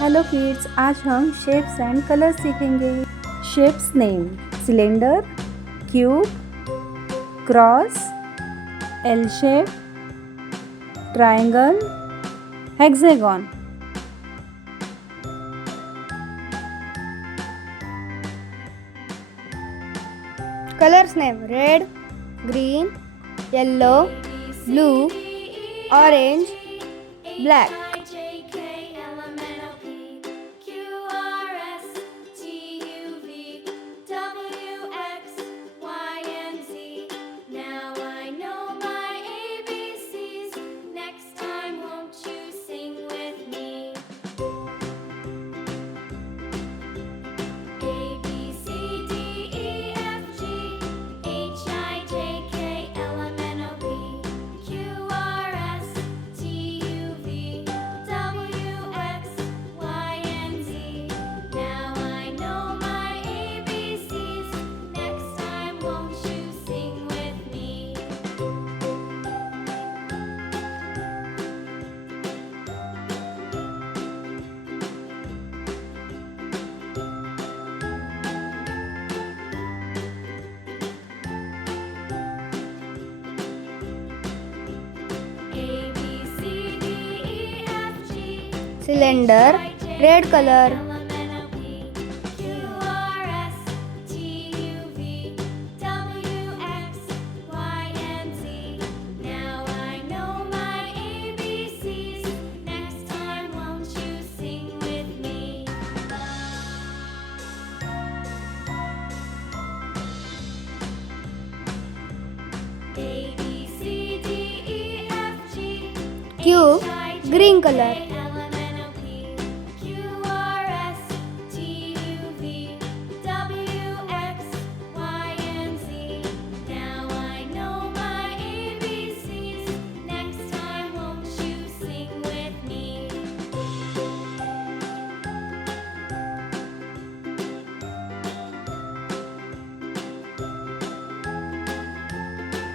Hello kids, आज हम shapes and colour सीखेंगे। Shapes name: cylinder, cube, cross, L shape, triangle, hexagon. Colors name: red, green, yellow, blue, orange, black. Cylinder, red color. Cube, green color.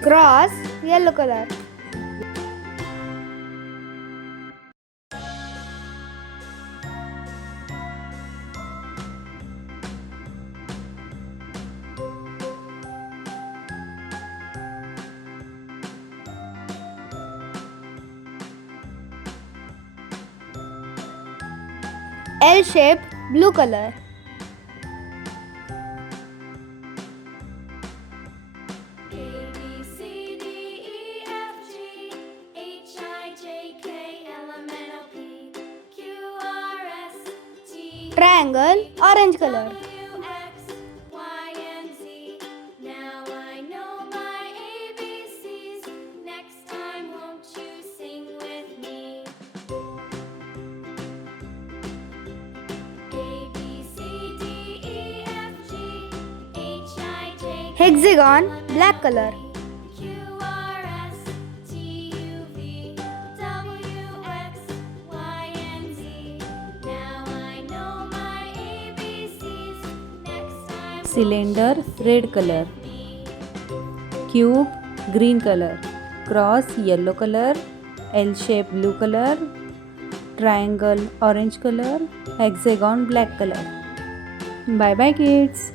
Cross, yellow color. L shape, blue color. Triangle, orange color. Hexagon, black color. Cylinder, red colour. Cube, green colour. Cross, yellow colour. L shape, blue colour. Triangle, orange colour. Hexagon, black colour. Bye bye kids.